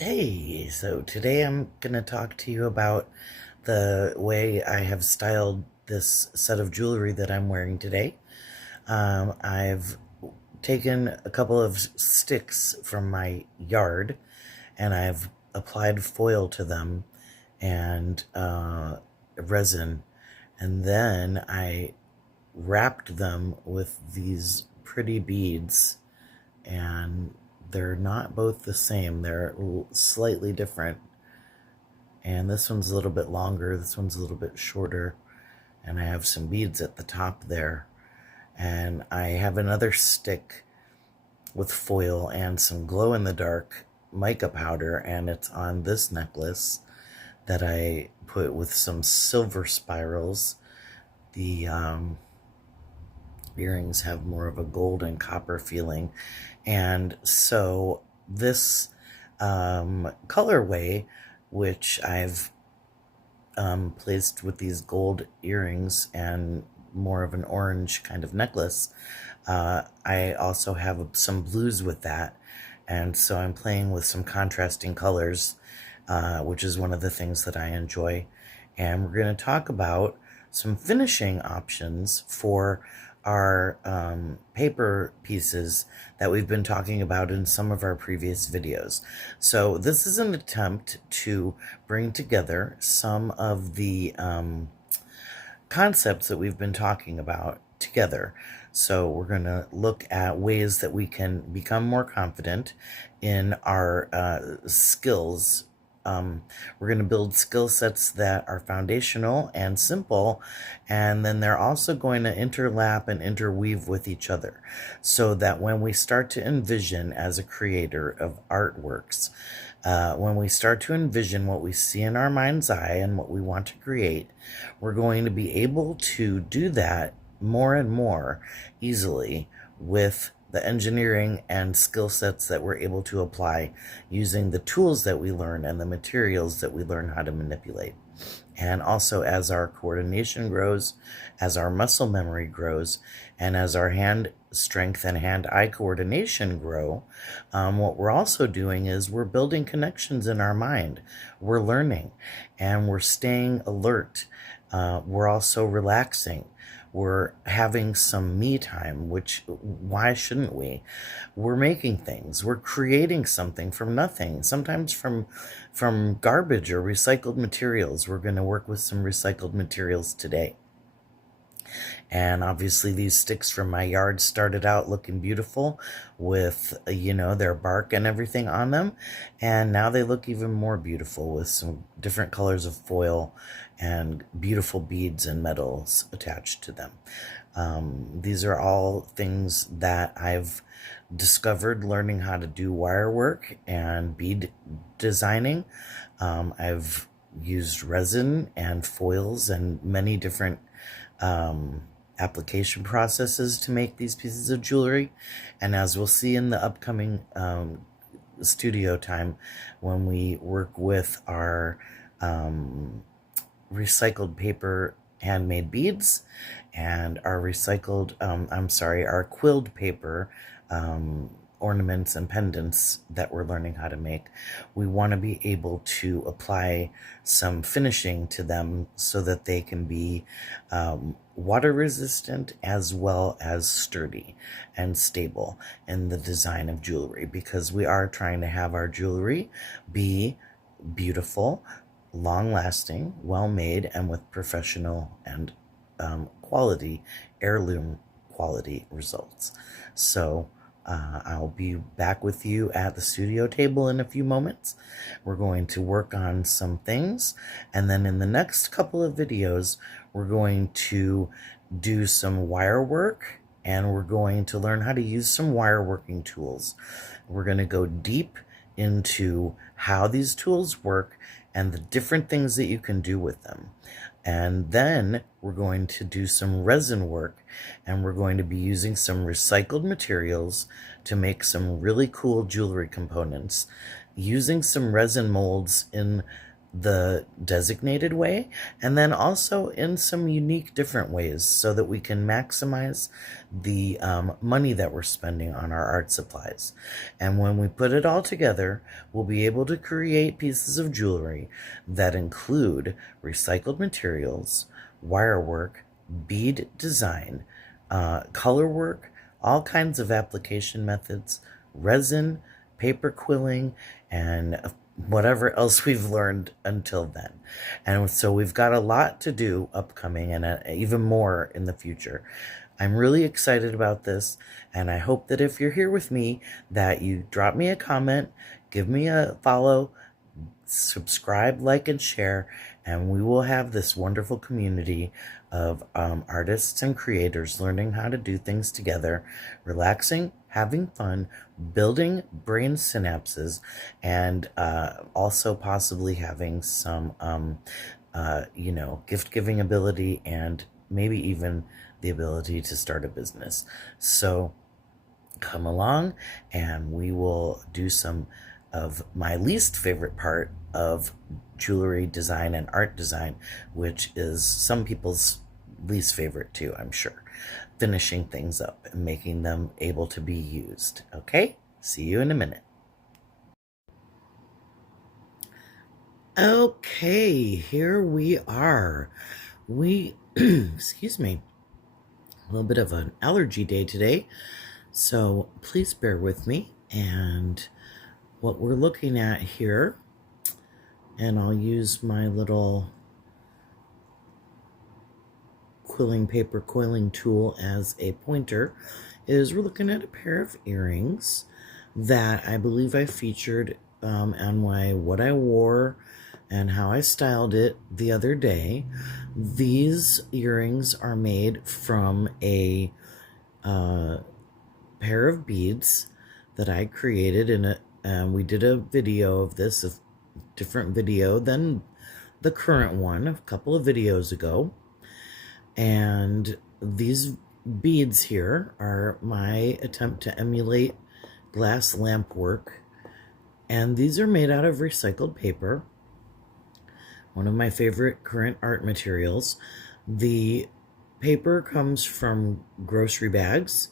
Hey, so today I'm going to talk to you about the way I have styled this set of jewelry that I'm wearing today. I've taken a couple of sticks from my yard and I've applied foil to them and resin, and then I wrapped them with these pretty beads, and they're not both the same. They're slightly different. And this one's a little bit longer, this one's a little bit shorter, and I have some beads at the top there. And I have another stick with foil and some glow-in-the-dark mica powder, and it's on this necklace that I put with some silver spirals. The earrings have more of a gold and copper feeling, and so this colorway, which I've placed with these gold earrings and more of an orange kind of necklace, I also have some blues with that, and so I'm playing with some contrasting colors, which is one of the things that I enjoy. And we're going to talk about some finishing options for our paper pieces that we've been talking about in some of our previous videos. So this is an attempt to bring together some of the concepts that we've been talking about together. So we're going to look at ways that we can become more confident in our skills. We're going to build skill sets that are foundational and simple, and then they're also going to interlap and interweave with each other, so that when we start to envision as a creator of artworks, when we start to envision what we see in our mind's eye and what we want to create, we're going to be able to do that more and more easily with the engineering and skill sets that we're able to apply using the tools that we learn and the materials that we learn how to manipulate. And also, as our coordination grows, as our muscle memory grows, and as our hand strength and hand-eye coordination grow, what we're also doing is we're building connections in our mind. We're learning and we're staying alert. We're also relaxing. We're having some me time, which, why shouldn't we? We're making things. We're creating something from nothing, sometimes from garbage or recycled materials. We're going to work with some recycled materials today. And obviously these sticks from my yard started out looking beautiful with, their bark and everything on them. And now they look even more beautiful with some different colors of foil and beautiful beads and metals attached to them. These are all things that I've discovered learning how to do wire work and bead designing. I've used resin and foils and many different application processes to make these pieces of jewelry. And as we'll see in the upcoming studio time, when we work with our recycled paper handmade beads and our our quilled paper ornaments and pendants that we're learning how to make, we want to be able to apply some finishing to them so that they can be water resistant as well as sturdy and stable in the design of jewelry, because we are trying to have our jewelry be beautiful, long-lasting, well-made, and with professional and quality, heirloom quality results. So I'll be back with you at the studio table in a few moments. We're going to work on some things, and then in the next couple of videos, we're going to do some wire work, and we're going to learn how to use some wire working tools. We're going to go deep into how these tools work and the different things that you can do with them. And then we're going to do some resin work, and we're going to be using some recycled materials to make some really cool jewelry components, using some resin molds in the designated way, and then also in some unique different ways so that we can maximize the money that we're spending on our art supplies. And when we put it all together, we'll be able to create pieces of jewelry that include recycled materials, wire work, bead design, color work, all kinds of application methods, resin, paper quilling, and whatever else we've learned until then. And so we've got a lot to do upcoming and even more in the future. I'm really excited about this, and I hope that if you're here with me, that you drop me a comment, give me a follow, subscribe, like, and share, and we will have this wonderful community of artists and creators learning how to do things together, relaxing, having fun, building brain synapses, and also possibly having some, gift-giving ability and maybe even the ability to start a business. So come along and we will do some of my least favorite part of jewelry design and art design, which is some people's least favorite too, I'm sure. Finishing things up and making them able to be used. Okay? See you in a minute. Okay, here we are. Excuse me, a little bit of an allergy day today, so please bear with me. And what we're looking at here, and I'll use my little quilling paper quilling tool as a pointer, is we're looking at a pair of earrings that I believe I featured on what I wore and how I styled it the other day. These earrings are made from a pair of beads that I created in we did a video of this, a different video than the current one, a couple of videos ago. And these beads here are my attempt to emulate glass lamp work. And these are made out of recycled paper, one of my favorite current art materials. The paper comes from grocery bags,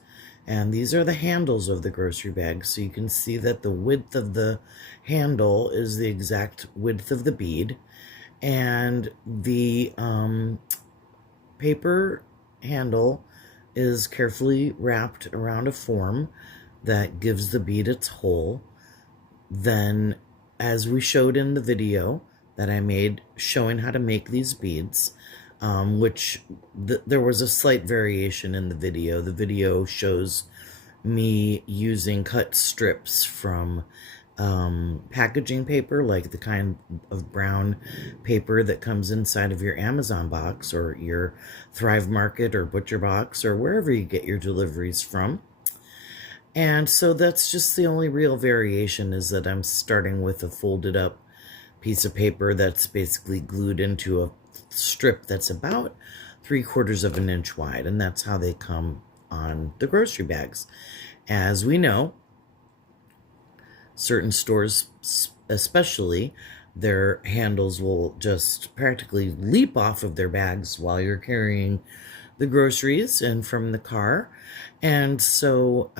and these are the handles of the grocery bags. So you can see that the width of the handle is the exact width of the bead. And the paper handle is carefully wrapped around a form that gives the bead its hole. Then, as we showed in the video that I made showing how to make these beads, which there was a slight variation in the video. The video shows me using cut strips from packaging paper, like the kind of brown paper that comes inside of your Amazon box or your Thrive Market or Butcher Box or wherever you get your deliveries from. And so that's just the only real variation, is that I'm starting with a folded up piece of paper that's basically glued into a strip that's about 3/4 of an inch wide, and that's how they come on the grocery bags. As we know, certain stores especially, their handles will just practically leap off of their bags while you're carrying the groceries in from the car. And so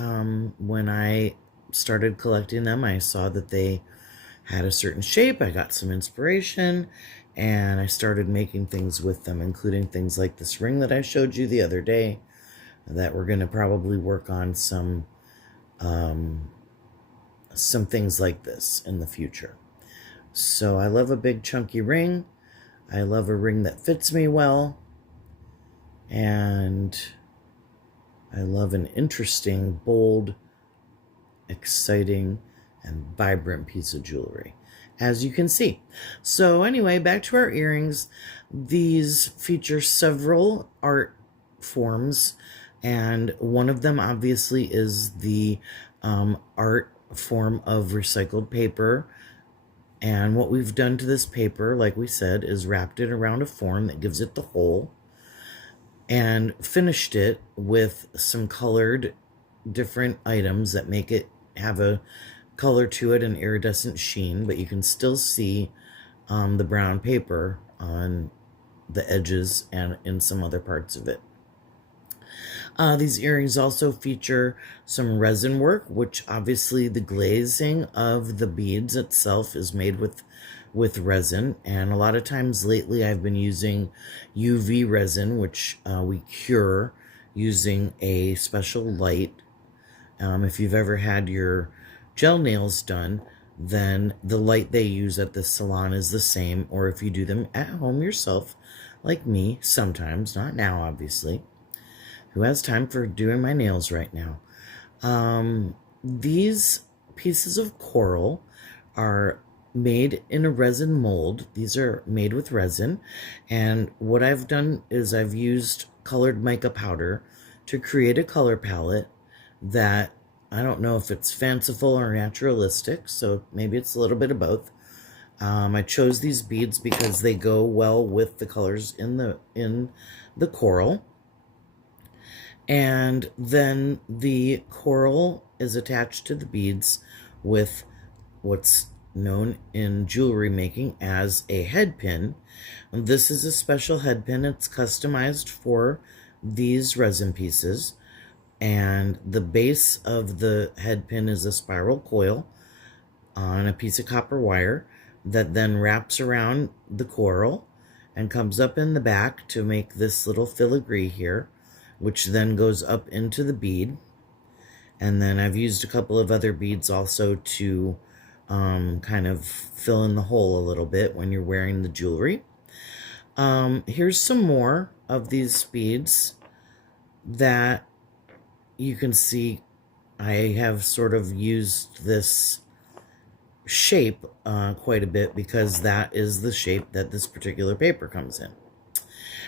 when I started collecting them, I saw that they had a certain shape. I got some inspiration, and I started making things with them, including things like this ring that I showed you the other day, that we're going to probably work on some things like this in the future. So I love a big chunky ring. I love a ring that fits me well. And I love an interesting, bold, exciting, and vibrant piece of jewelry, as you can see. So anyway, back to our earrings. These feature several art forms, and one of them obviously is the art form of recycled paper. And what we've done to this paper, like we said, is wrapped it around a form that gives it the hole, and finished it with some colored different items that make it have a color to it, an iridescent sheen, but you can still see the brown paper on the edges and in some other parts of it. These earrings also feature some resin work, which obviously the glazing of the beads itself is made with resin. And a lot of times lately I've been using UV resin, which we cure using a special light. If you've ever had your gel nails done, then the light they use at the salon is the same. Or if you do them at home yourself, like me, sometimes, not now, obviously. Who has time for doing my nails right now? These pieces of coral are made in a resin mold. These are made with resin. And what I've done is I've used colored mica powder to create a color palette that I don't know if it's fanciful or naturalistic, so maybe it's a little bit of both. I chose these beads because they go well with the colors in the coral. And then the coral is attached to the beads with what's known in jewelry making as a head pin. And this is a special head pin. It's customized for these resin pieces. And the base of the head pin is a spiral coil on a piece of copper wire that then wraps around the coral and comes up in the back to make this little filigree here, which then goes up into the bead. And then I've used a couple of other beads also to kind of fill in the hole a little bit when you're wearing the jewelry. Here's some more of these beads that you can see. I have sort of used this shape quite a bit because that is the shape that this particular paper comes in.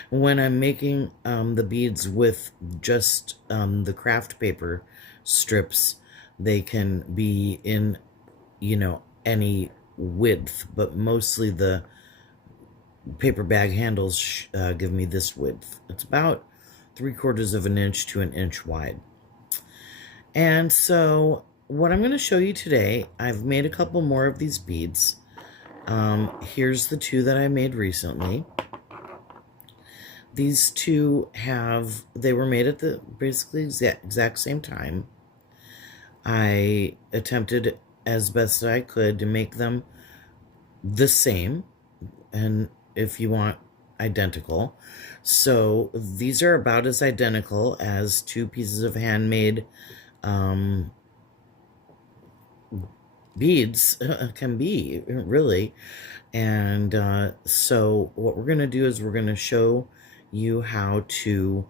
When I'm making the beads with just the craft paper strips, they can be in, any width, but mostly the paper bag handles give me this width. It's about 3/4 of an inch to an inch wide. And so what I'm going to show you today, I've made a couple more of these beads. Here's the two that I made recently. These two they were made at the basically exact same time. I attempted as best I could to make them the same, and if you want, identical. So these are about as identical as two pieces of handmade beads can be, really. And so what we're going to do is we're going to show you how to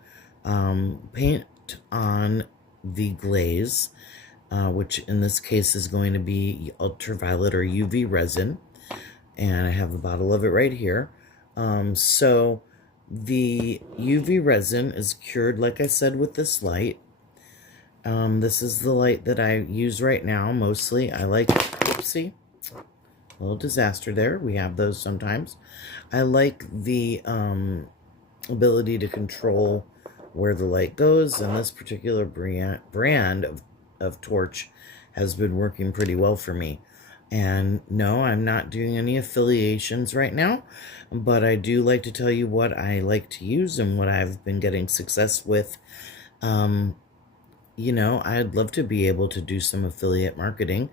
paint on the glaze, which in this case is going to be ultraviolet or UV resin. And I have a bottle of it right here. So the UV resin is cured, like I said, with this light. This is the light that I use right now, mostly. I like, oopsie, a little disaster there. We have those sometimes. I like the ability to control where the light goes, and this particular brand of torch has been working pretty well for me. And no, I'm not doing any affiliations right now, but I do like to tell you what I like to use and what I've been getting success with. I'd love to be able to do some affiliate marketing,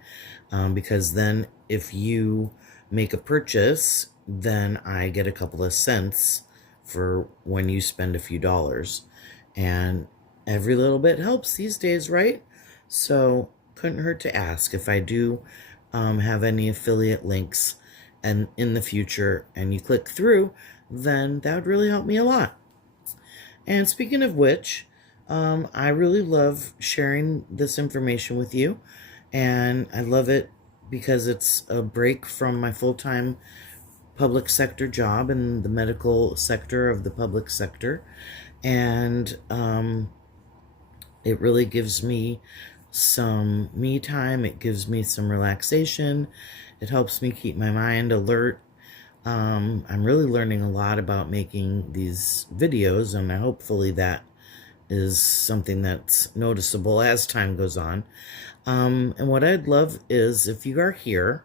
because then if you make a purchase, then I get a couple of cents for when you spend a few dollars. And every little bit helps these days, right? So couldn't hurt to ask if I do have any affiliate links and in the future and you click through, then that would really help me a lot. And speaking of which, I really love sharing this information with you, and I love it because it's a break from my full-time public sector job in the medical sector of the public sector, and it really gives me some me time. It gives me some relaxation. It helps me keep my mind alert. I'm really learning a lot about making these videos, and hopefully that is something that's noticeable as time goes on. And what I'd love is if you are here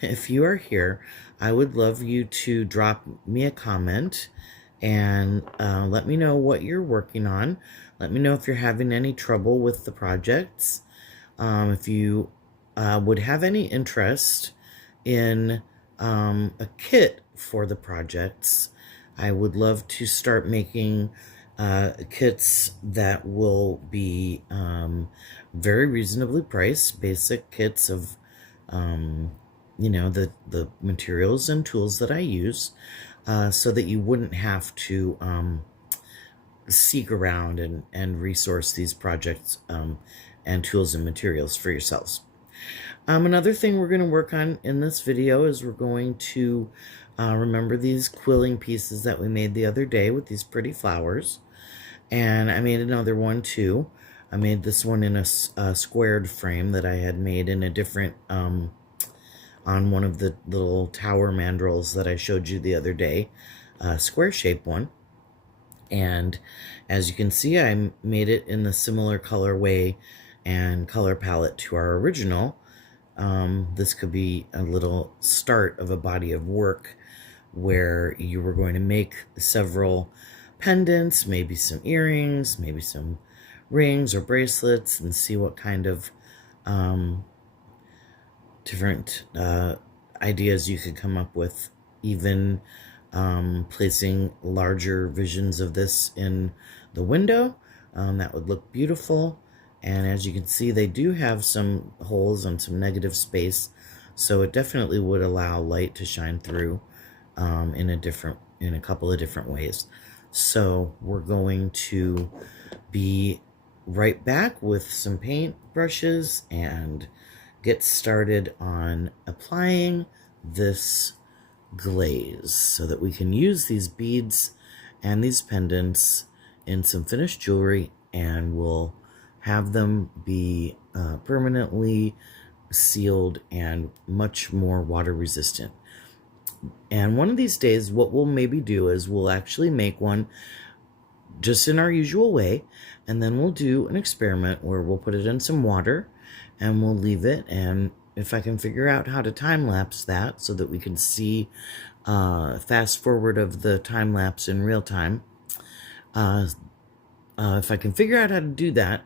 if you are here, I would love you to drop me a comment and let me know what you're working on. Let me know if you're having any trouble with the projects. If you would have any interest in a kit for the projects, I would love to start making kits that will be very reasonably priced, basic kits of the materials and tools that I use, so that you wouldn't have to seek around and resource these projects and tools and materials for yourselves. Another thing we're going to work on in this video is we're going to remember these quilling pieces that we made the other day with these pretty flowers. And I made another one too. I made this one in a squared frame that I had made in a different, on one of the little tower mandrels that I showed you the other day, a square shaped one. And as you can see, I made it in the similar colorway and color palette to our original. This could be a little start of a body of work where you were going to make several pendants, maybe some earrings, maybe some rings or bracelets, and see what kind of different ideas you could come up with, even placing larger visions of this in the window. That would look beautiful. And as you can see, they do have some holes and some negative space, so it definitely would allow light to shine through in a couple of different ways. So we're going to be right back with some paint brushes and get started on applying this glaze so that we can use these beads and these pendants in some finished jewelry, and we'll have them be permanently sealed and much more water resistant. And one of these days, what we'll maybe do is we'll actually make one just in our usual way, and then we'll do an experiment where we'll put it in some water and we'll leave it. And if I can figure out how to time lapse that so that we can see fast forward of the time lapse in real time, if I can figure out how to do that,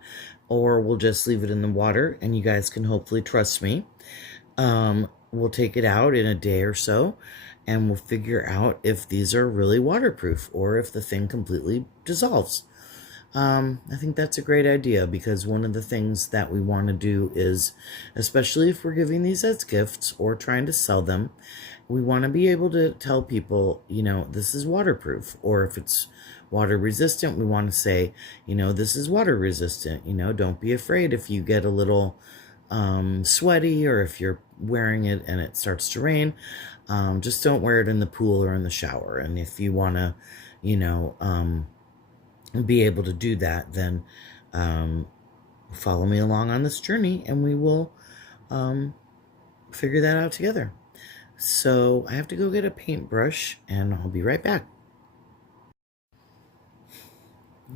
or we'll just leave it in the water and you guys can hopefully trust me, we'll take it out in a day or so and we'll figure out if these are really waterproof or if the thing completely dissolves. I think that's a great idea, because one of the things that we want to do is, especially if we're giving these as gifts or trying to sell them, we want to be able to tell people, this is waterproof. Or if it's water resistant, we want to say, this is water resistant. Don't be afraid if you get a little sweaty, or if you're wearing it and it starts to rain. Just don't wear it in the pool or in the shower. And if you want to, be able to do that, then follow me along on this journey and we will figure that out together. So I have to go get a paintbrush and I'll be right back.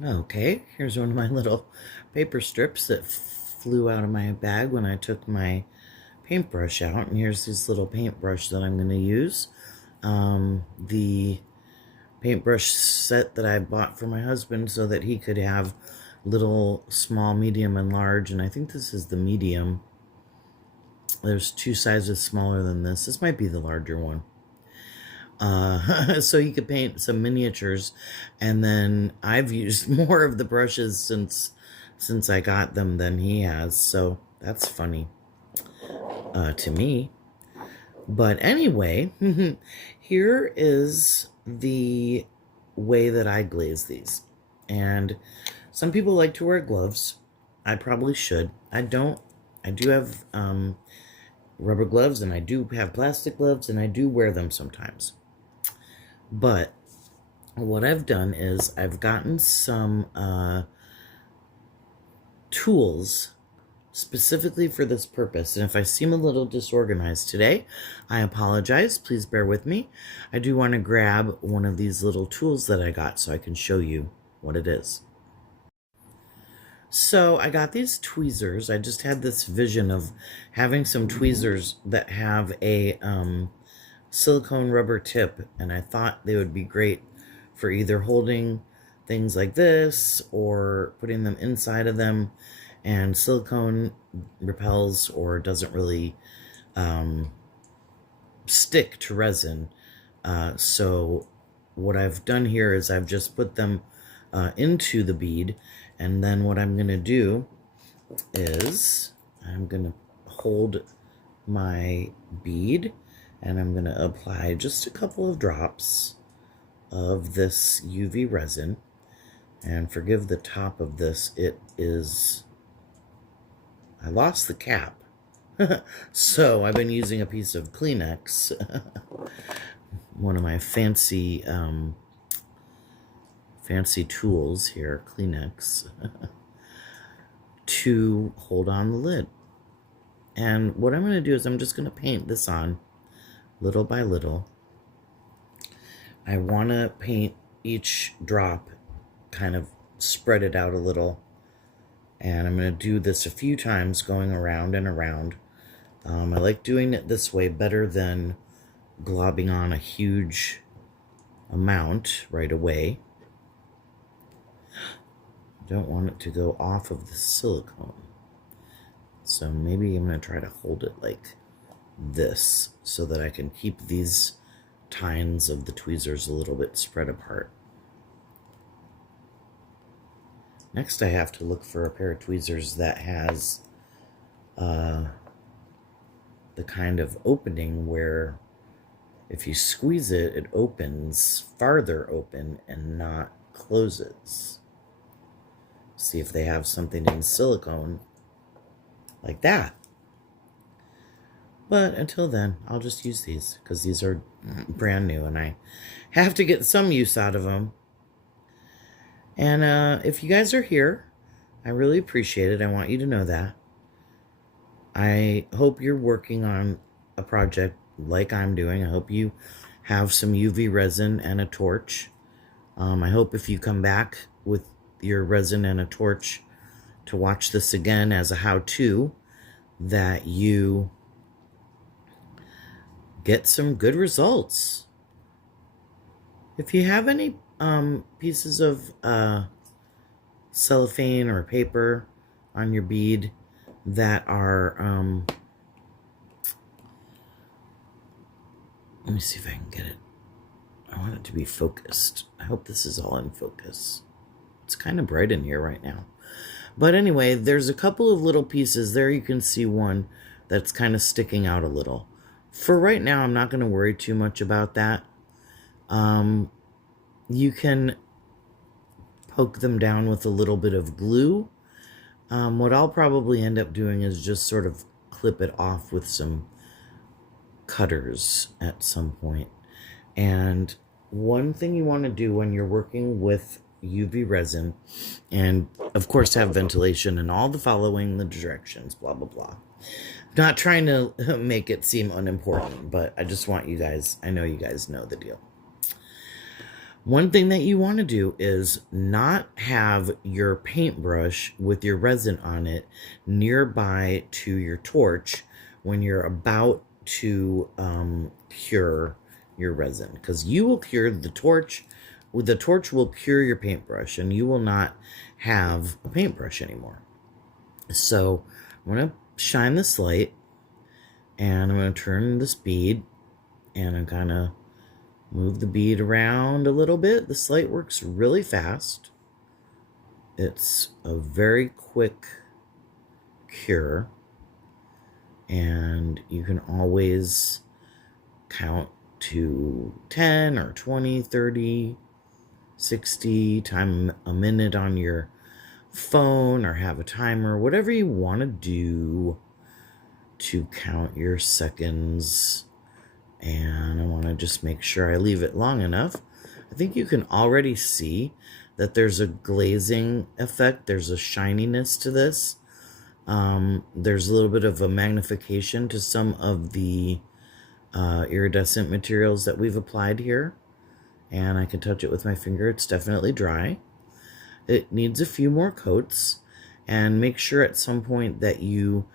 Okay, here's one of my little paper strips that flew out of my bag when I took my paintbrush out, and here's this little paintbrush that I'm going to use. The paintbrush set that I bought for my husband so that he could have little, small, medium, and large, and I think this is the medium. There's two sizes smaller than this. This might be the larger one. So you could paint some miniatures, and then I've used more of the brushes since I got them than he has, so that's funny to me. But anyway, here is the way that I glaze these. And some people like to wear gloves. I probably should. I don't. I do have rubber gloves, and I do have plastic gloves, and I do wear them sometimes. But what I've done is I've gotten some tools specifically for this purpose. And if I seem a little disorganized today, I apologize. Please bear with me. I do want to grab one of these little tools that I got so I can show you what it is. So I got these tweezers. I just had this vision of having some tweezers that have a silicone rubber tip, and I thought they would be great for either holding things like this or putting them inside of them. And silicone repels or doesn't really stick to resin. So what I've done here is I've just put them into the bead, and then what I'm going to do is I'm going to hold my bead and I'm going to apply just a couple of drops of this UV resin. And forgive the top of this, it is, I lost the cap. So I've been using a piece of Kleenex, one of my fancy tools here, Kleenex, to hold on the lid. And what I'm going to do is I'm just going to paint this on little by little. I want to paint each drop, kind of spread it out a little. And I'm going to do this a few times, going around and around. I like doing it this way better than globbing on a huge amount right away. I don't want it to go off of the silicone. So maybe I'm going to try to hold it like this so that I can keep these tines of the tweezers a little bit spread apart. Next, I have to look for a pair of tweezers that has the kind of opening where if you squeeze it, it opens farther open and not closes. See if they have something in silicone like that. But until then, I'll just use these because these are brand new and I have to get some use out of them. And if you guys are here, I really appreciate it. I want you to know that. I hope you're working on a project like I'm doing. I hope you have some UV resin and a torch. I hope if you come back with your resin and a torch to watch this again as a how-to, that you get some good results. If you have any pieces of cellophane or paper on your bead that are, let me see if I can get it. I want it to be focused. I hope this is all in focus. It's kind of bright in here right now. But anyway, there's a couple of little pieces there. You can see one that's kind of sticking out a little. For right now, I'm not going to worry too much about that. You can poke them down with a little bit of glue. What I'll probably end up doing is just sort of clip it off with some cutters at some point. And one thing you want to do when you're working with UV resin, and of course have ventilation and all the following the directions, blah, blah, blah. Not trying to make it seem unimportant, but I just want you guys, I know you guys know the deal. One thing that you want to do is not have your paintbrush with your resin on it nearby to your torch when you're about to cure your resin, because you will cure the torch. The torch will cure your paintbrush and you will not have a paintbrush anymore. So I'm going to shine this light and I'm going to turn this bead and I'm going to move the bead around a little bit. This light works really fast. It's a very quick cure. And you can always count to 10 or 20, 30, 60, time a minute on your phone or have a timer, whatever you want to do to count your seconds. And I want to just make sure I leave it long enough. I think you can already see that there's a glazing effect. There's a shininess to this. There's a little bit of a magnification to some of the iridescent materials that we've applied here. And I can touch it with my finger. It's definitely dry. It needs a few more coats. And make sure at some point that you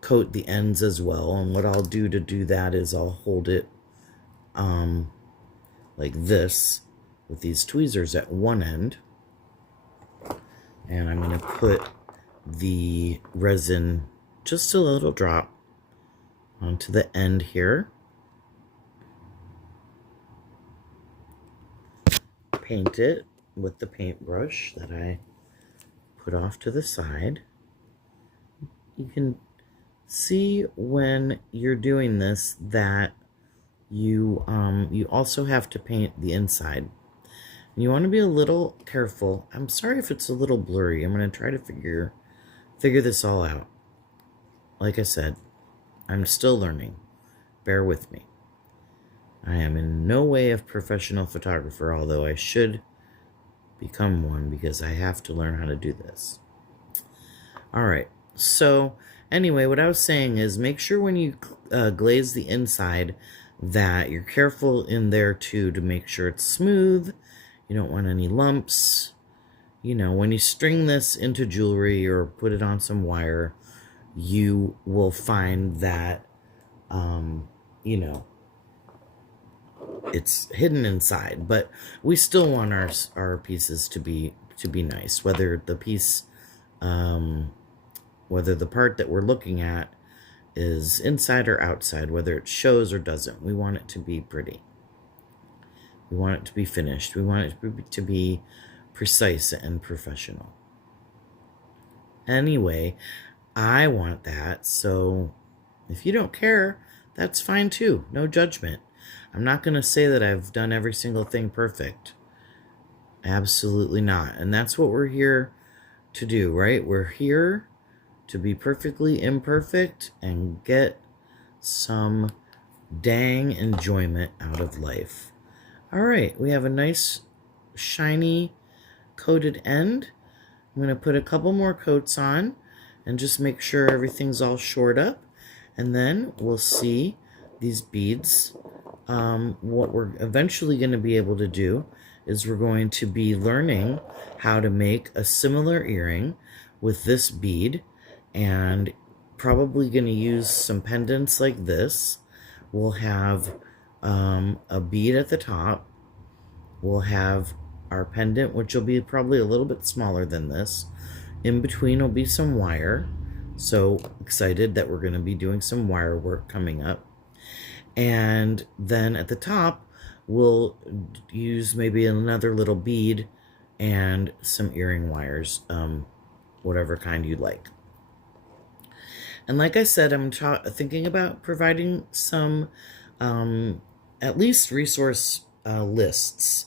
coat the ends as well. And what I'll do to do that is I'll hold it like this with these tweezers at one end. And I'm going to put the resin, just a little drop, onto the end here. Paint it with the paintbrush that I put off to the side. You can see when you're doing this that you also have to paint the inside. And you want to be a little careful. I'm sorry if it's a little blurry. I'm going to try to figure this all out. Like I said, I'm still learning. Bear with me. I am in no way a professional photographer, although I should become one because I have to learn how to do this. All right. So anyway, what I was saying is make sure when you glaze the inside that you're careful in there too to make sure it's smooth. You don't want any lumps. You know, when you string this into jewelry or put it on some wire, you will find that, you know, it's hidden inside. But we still want our pieces to be nice, whether the piece, whether the part that we're looking at is inside or outside, whether it shows or doesn't. We want it to be pretty. We want it to be finished. We want it to be precise and professional. Anyway, I want that, so if you don't care, that's fine too. No judgment. I'm not going to say that I've done every single thing perfect. Absolutely not. And that's what we're here to do, right? We're here to be perfectly imperfect and get some dang enjoyment out of life. All right, we have a nice shiny coated end. I'm going to put a couple more coats on and just make sure everything's all shored up. And then we'll see these beads. What we're eventually going to be able to do is we're going to be learning how to make a similar earring with this bead, and probably going to use some pendants like this. We'll have a bead at the top. We'll have our pendant, which will be probably a little bit smaller than this. In between will be some wire. So excited that we're going to be doing some wire work coming up. And then at the top, we'll use maybe another little bead and some earring wires, whatever kind you like. And like I said, I'm thinking about providing some, at least resource lists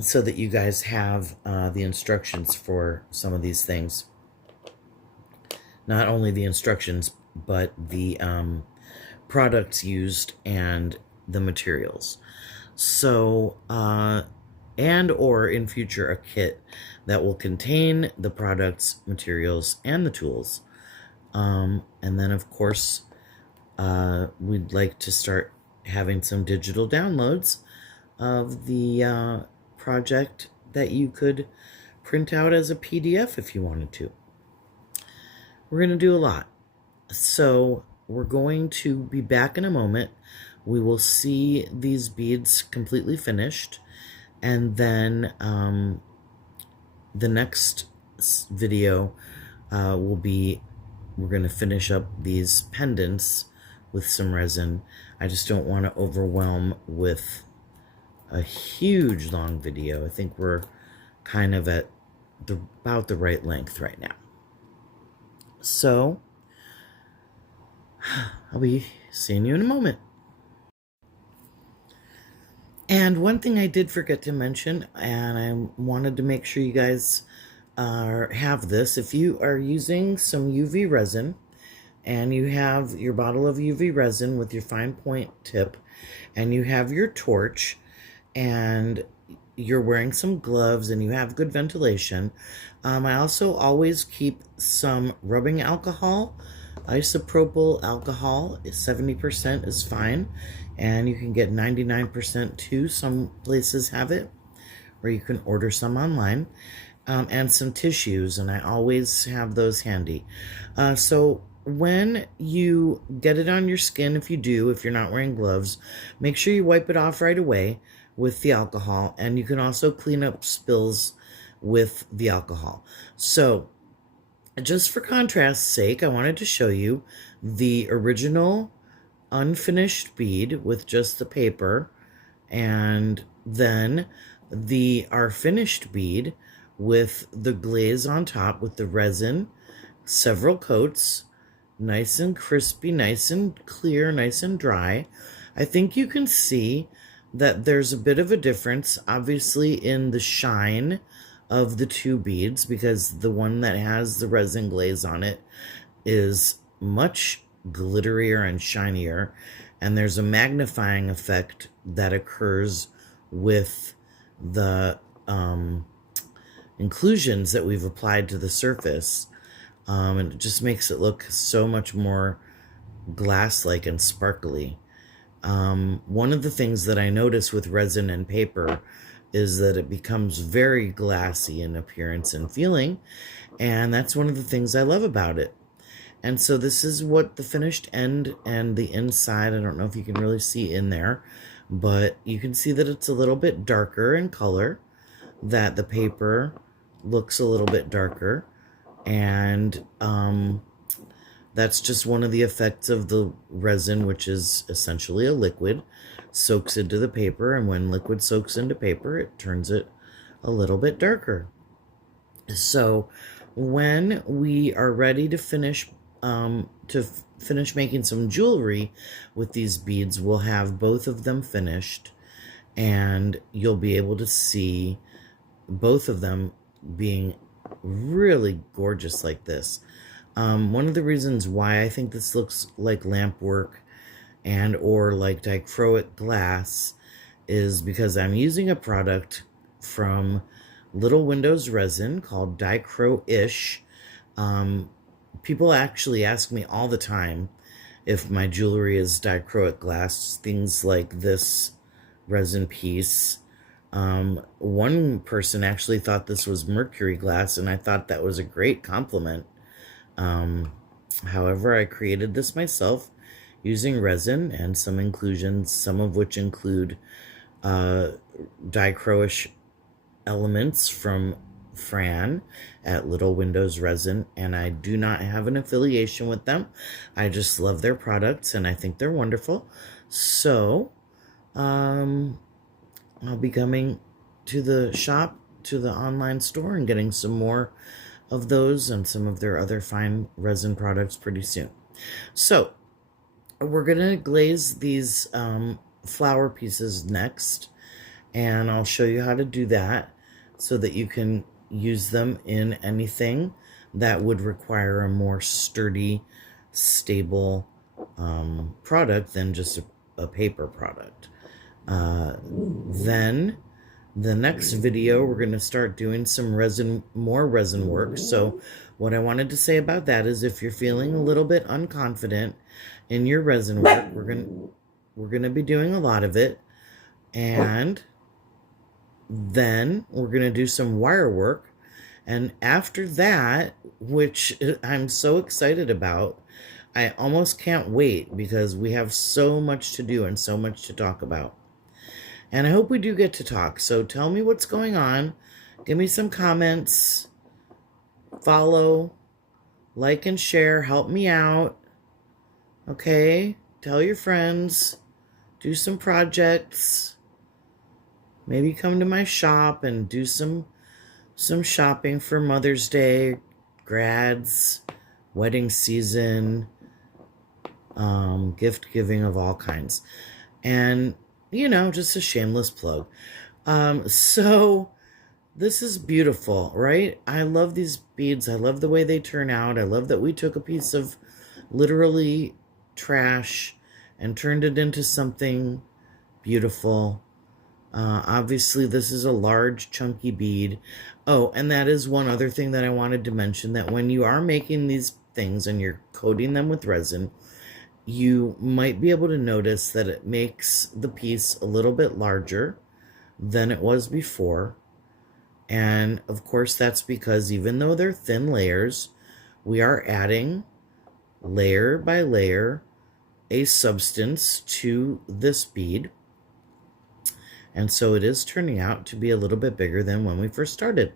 so that you guys have the instructions for some of these things. Not only the instructions, but the products used and the materials. So, and or in future a kit that will contain the products, materials, and the tools. And then of course, we'd like to start having some digital downloads of the project that you could print out as a PDF if you wanted to. We're going to do a lot. So we're going to be back in a moment. We will see these beads completely finished, and then the next video will be, we're going to finish up these pendants with some resin. I just don't want to overwhelm with a huge long video. I think we're kind of at about the right length right now. So I'll be seeing you in a moment. And one thing I did forget to mention, and I wanted to make sure you guys have this. If you are using some UV resin and you have your bottle of UV resin with your fine point tip, and you have your torch, and you're wearing some gloves and you have good ventilation, I also always keep some rubbing alcohol. Isopropyl alcohol is 70% is fine, and you can get 99% too. Some places have it, or you can order some online. and some tissues, and I always have those handy. So when you get it on your skin, if you're not wearing gloves, make sure you wipe it off right away with the alcohol, and you can also clean up spills with the alcohol. So just for contrast's sake, I wanted to show you the original unfinished bead with just the paper, and then our finished bead with the glaze on top with the resin, several coats, nice and crispy, nice and clear, nice and dry. I think you can see that there's a bit of a difference, obviously, in the shine of the two beads, because the one that has the resin glaze on it is much glitterier and shinier, and there's a magnifying effect that occurs with the inclusions that we've applied to the surface, and it just makes it look so much more glass-like and sparkly. One of the things that I notice with resin and paper is that it becomes very glassy in appearance and feeling, and that's one of the things I love about it. And so this is what the finished end and the inside, I don't know if you can really see in there, but you can see that it's a little bit darker in color, that the paper looks a little bit darker, and that's just one of the effects of the resin, which is essentially a liquid, soaks into the paper, and when liquid soaks into paper, it turns it a little bit darker. So when we are ready to finish making some jewelry with these beads, we'll have both of them finished, and you'll be able to see both of them being really gorgeous like this. One of the reasons why I think this looks like lamp work and or like dichroic glass is because I'm using a product from Little Windows Resin called Dichro-ish. People actually ask me all the time if my jewelry is dichroic glass, things like this resin piece. One person actually thought this was mercury glass, and I thought that was a great compliment. However, I created this myself using resin and some inclusions, some of which include dichroish elements from Fran at Little Windows Resin, and I do not have an affiliation with them. I just love their products, and I think they're wonderful. So, I'll be coming to the shop, to the online store, and getting some more of those and some of their other fine resin products pretty soon. So, we're going to glaze these flower pieces next, and I'll show you how to do that so that you can use them in anything that would require a more sturdy, stable product than just a paper product. Then the next video, we're going to start doing some more resin work. So what I wanted to say about that is, if you're feeling a little bit unconfident in your resin work, we're going to be doing a lot of it, and then we're going to do some wire work. And after that, which I'm so excited about, I almost can't wait because we have so much to do and so much to talk about. And I hope we do get to talk. So tell me what's going on. Give me some comments. Follow, like, and share. Help me out. Okay? Tell your friends. Do some projects. Maybe come to my shop and do some shopping for Mother's Day, grads, wedding season, gift giving of all kinds. And, you know, just a shameless plug. So this is beautiful, right? I love these beads. I love the way they turn out. I love that we took a piece of literally trash and turned it into something beautiful. Obviously, this is a large, chunky bead. Oh, and that is one other thing that I wanted to mention, that when you are making these things and you're coating them with resin, you might be able to notice that it makes the piece a little bit larger than it was before. And of course, that's because even though they're thin layers, we are adding layer by layer a substance to this bead. And so it is turning out to be a little bit bigger than when we first started.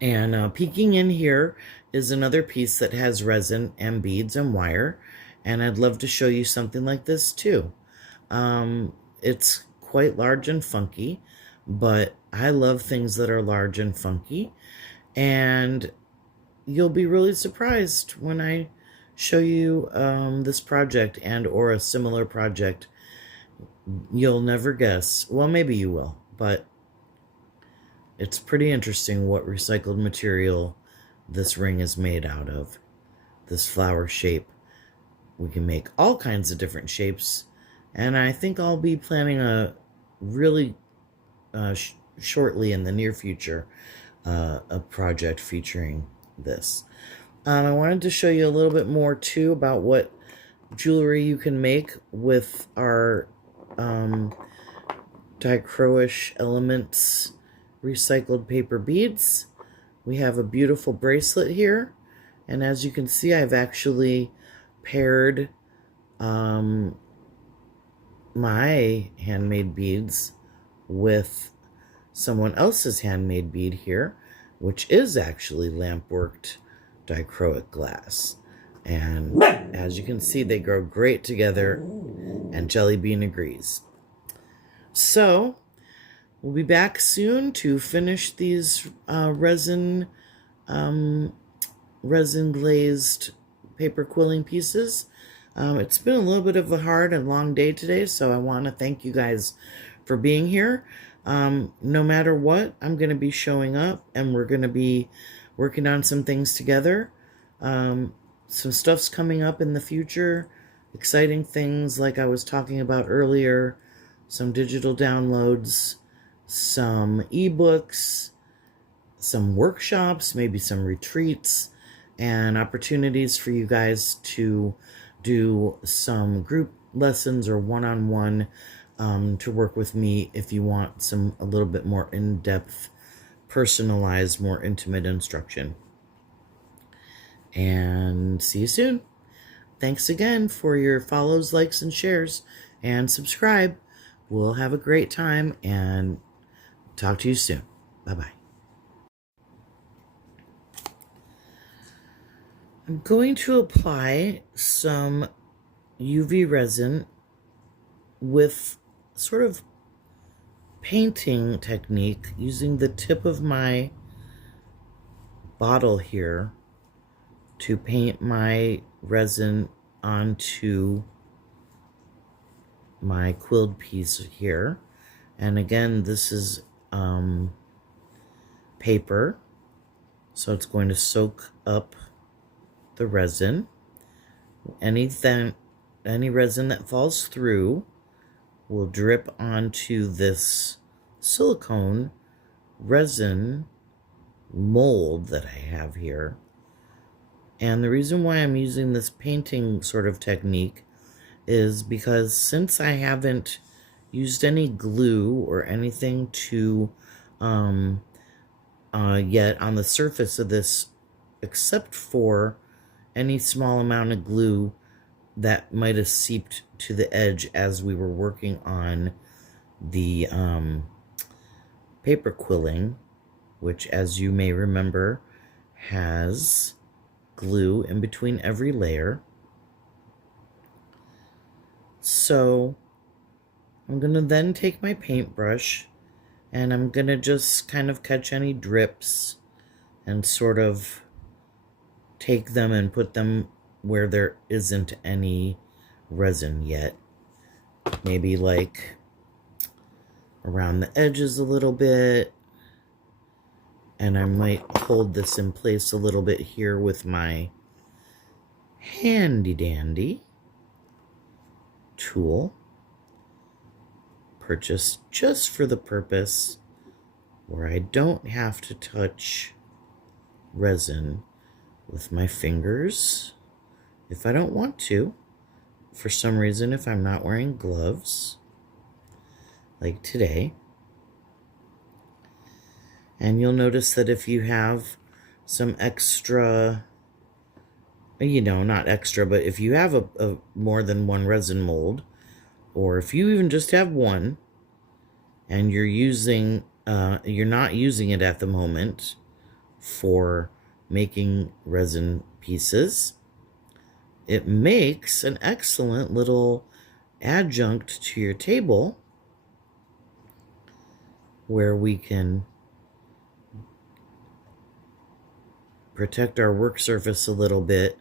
And peeking in here is another piece that has resin and beads and wire. And I'd love to show you something like this too. It's quite large and funky, but I love things that are large and funky. And you'll be really surprised when I show you this project and or a similar project. You'll never guess. Well, maybe you will, but it's pretty interesting what recycled material this ring is made out of. This flower shape. We can make all kinds of different shapes, and I think I'll be planning a really shortly in the near future a project featuring this. I wanted to show you a little bit more too about what jewelry you can make with our dichroish elements recycled paper beads. We have a beautiful bracelet here, and as you can see, I've actually paired my handmade beads with someone else's handmade bead here, which is actually lamp worked dichroic glass. And as you can see, they grow great together, and Jelly Bean agrees. So we'll be back soon to finish these resin glazed paper quilling pieces. It's been a little bit of a hard and long day today, so I want to thank you guys for being here. No matter what, I'm going to be showing up, and we're going to be working on some things together. Some stuff's coming up in the future, exciting things like I was talking about earlier, some digital downloads, some ebooks, some workshops, maybe some retreats, and opportunities for you guys to do some group lessons or one-on-one to work with me if you want a little bit more in-depth, personalized, more intimate instruction. And see you soon. Thanks again for your follows, likes, and shares, and subscribe. We'll have a great time, and talk to you soon. Bye-bye. I'm going to apply some UV resin with sort of painting technique using the tip of my bottle here to paint my resin onto my quilled piece here. And again, this is paper, so it's going to soak up the resin. Any resin that falls through will drip onto this silicone resin mold that I have here. And the reason why I'm using this painting sort of technique is because since I haven't used any glue or anything to yet on the surface of this, except for any small amount of glue that might have seeped to the edge as we were working on the paper quilling, which, as you may remember, has glue in between every layer. So I'm going to then take my paintbrush and I'm going to just kind of catch any drips and sort of take them and put them where there isn't any resin yet. Maybe like around the edges a little bit. And I might hold this in place a little bit here with my handy dandy tool, purchased just for the purpose where I don't have to touch resin with my fingers if I don't want to. For some reason, if I'm not wearing gloves, like today. And you'll notice that if you have some extra, you know, not extra, but if you have a more than one resin mold, or if you even just have one, and you're not using it at the moment for making resin pieces, it makes an excellent little adjunct to your table where we can protect our work surface a little bit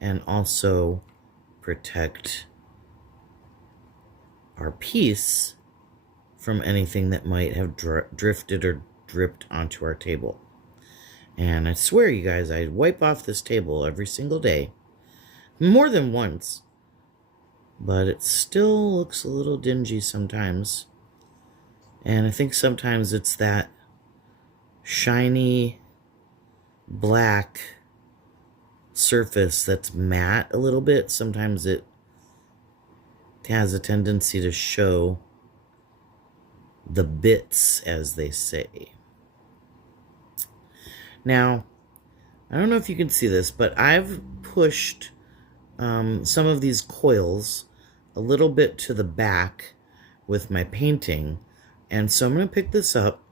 and also protect our piece from anything that might have drifted or dripped onto our table. And I swear, you guys, I wipe off this table every single day, more than once, but it still looks a little dingy sometimes. And I think sometimes it's that shiny black surface that's matte a little bit. Sometimes it has a tendency to show the bits, as they say. Now, I don't know if you can see this, but I've pushed some of these coils a little bit to the back with my painting. And so I'm going to pick this up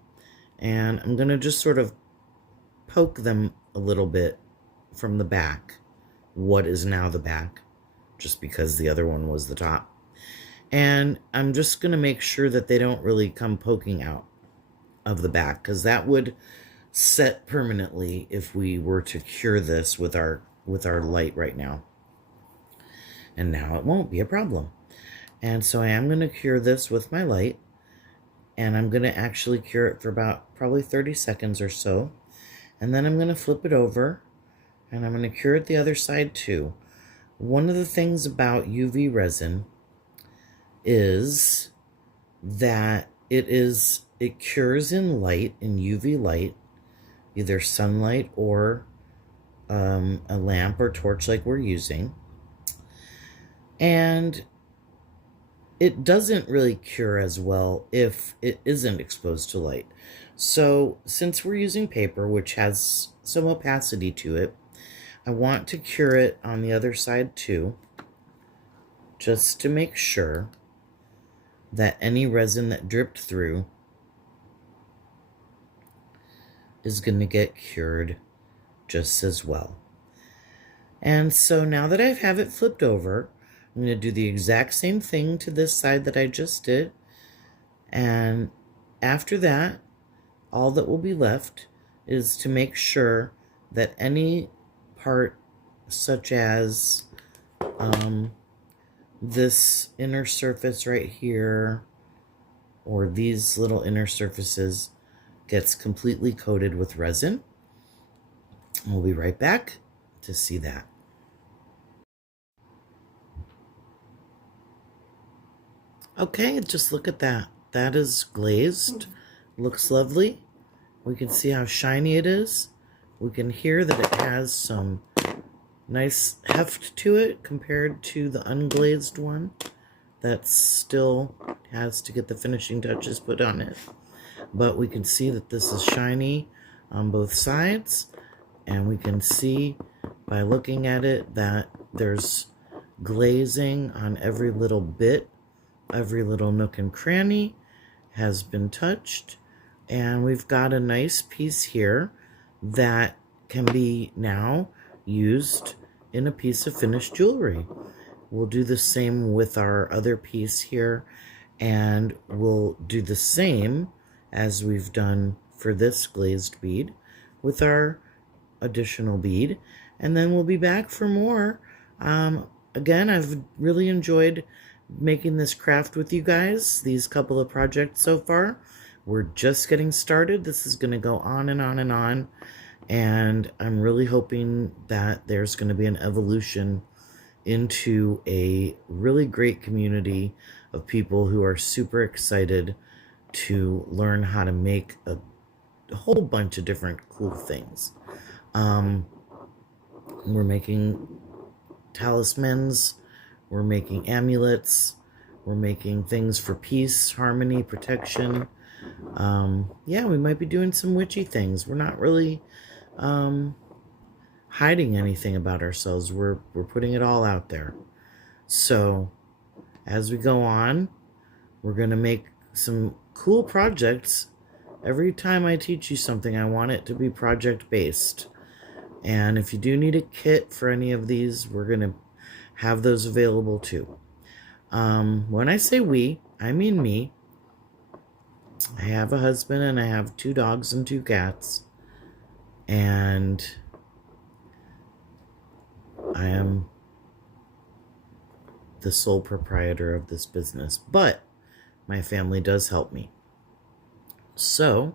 and I'm going to just sort of poke them a little bit from the back, what is now the back, just because the other one was the top. And I'm just going to make sure that they don't really come poking out of the back, because that would set permanently if we were to cure this with our light right now. And now it won't be a problem. And so I am going to cure this with my light, and I'm going to actually cure it for about probably 30 seconds or so. And then I'm going to flip it over, and I'm going to cure it the other side too. One of the things about UV resin is that it cures in light, in UV light, either sunlight or a lamp or torch like we're using. And it doesn't really cure as well if it isn't exposed to light. So since we're using paper, which has some opacity to it, I want to cure it on the other side too, just to make sure that any resin that dripped through is going to get cured just as well. And so now that I have it flipped over, I'm going to do the exact same thing to this side that I just did. And after that, all that will be left is to make sure that any part, such as this inner surface right here, or these little inner surfaces, gets completely coated with resin. We'll be right back to see that. Okay, just look at that. That is glazed. Looks lovely. We can see how shiny it is. We can hear that it has some nice heft to it compared to the unglazed one that still has to get the finishing touches put on it. But we can see that this is shiny on both sides, and we can see by looking at it that there's glazing on every little bit. Every little nook and cranny has been touched, and we've got a nice piece here that can be now used in a piece of finished jewelry. We'll do the same with our other piece here, and we'll do the same as we've done for this glazed bead with our additional bead, and then we'll be back for more. Again, I've really enjoyed making this craft with you guys, these couple of projects so far. We're just getting started. This is going to go on and on and on, and I'm really hoping that there's going to be an evolution into a really great community of people who are super excited to learn how to make a whole bunch of different cool things. We're making talismans, we're making amulets, we're making things for peace, harmony, protection. Yeah, we might be doing some witchy things. We're not really hiding anything about ourselves. We're putting it all out there. So as we go on, we're going to make some cool projects. Every time I teach you something, I want it to be project-based. And if you do need a kit for any of these, we're going to have those available too. When I say we, I mean me. I have a husband and I have 2 dogs and 2 cats. And I am the sole proprietor of this business. But my family does help me. So,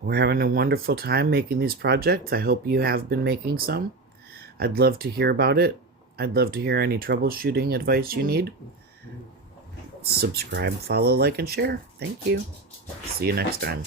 we're having a wonderful time making these projects. I hope you have been making some. I'd love to hear about it. I'd love to hear any troubleshooting advice you need. Subscribe, follow, like, and share. Thank you. See you next time.